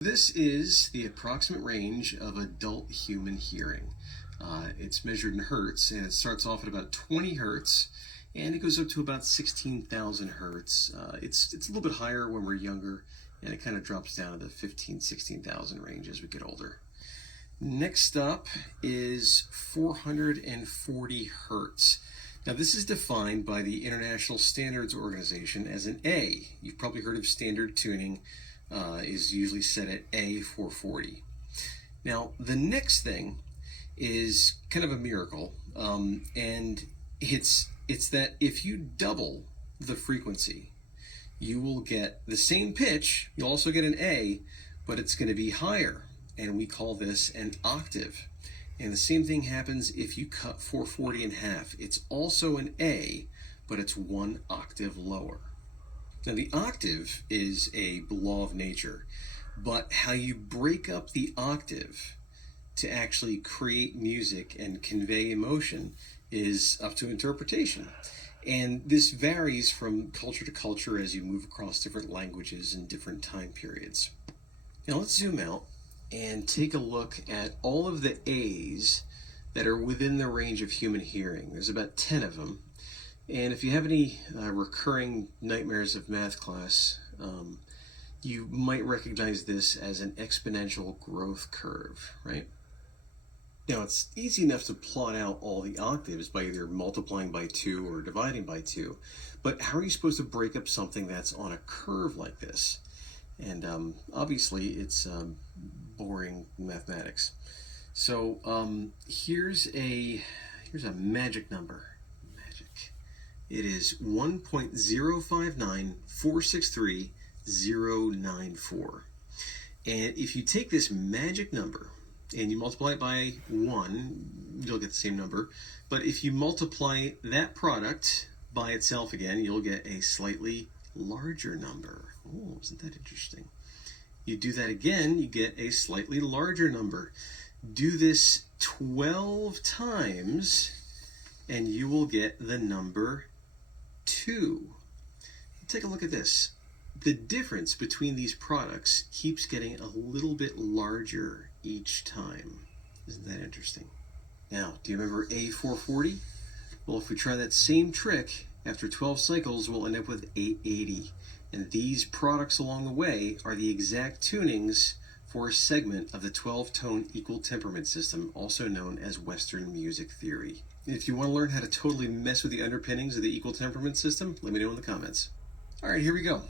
This is the approximate range of adult human hearing. It's measured in hertz, and it starts off at about 20 hertz, and it goes up to about 16,000 hertz. It's a little bit higher when we're younger, and it kind of drops down to the 15, 16,000 range as we get older. Next up is 440 hertz. Now this is defined by the International Standards Organization as an A. You've probably heard of standard tuning. Is usually set at A440. Now the next thing is kind of a miracle, and it's that if you double the frequency, you will get the same pitch. You'll also get an A, but it's going to be higher, and we call this an octave. And the same thing happens if you cut 440 in half. It's also an A, but it's one octave lower. Now the octave is a law of nature, but how you break up the octave to actually create music and convey emotion is up to interpretation. And this varies from culture to culture as you move across different languages and different time periods. Now let's zoom out and take a look at all of the A's that are within the range of human hearing. There's about 10 of them. And if you have any recurring nightmares of math class, you might recognize this as an exponential growth curve, right? Now it's easy enough to plot out all the octaves by either multiplying by 2 or dividing by 2, but how are you supposed to break up something that's on a curve like this? And obviously it's boring mathematics. So here's a magic number. It is 1.059463094. And if you take this magic number and you multiply it by 1, you'll get the same number. But if you multiply that product by itself again, you'll get a slightly larger number. Oh, isn't that interesting? You do that again, you get a slightly larger number. Do this 12 times, and you will get the number 2. Take a look at this. The difference between these products keeps getting a little bit larger each time. Isn't that interesting? Now, do you remember A440? Well, if we try that same trick, after 12 cycles, we'll end up with 880. And these products along the way are the exact tunings for a segment of the 12-tone equal temperament system, also known as Western music theory. If you want to learn how to totally mess with the underpinnings of the equal temperament system, let me know in the comments. All right, here we go.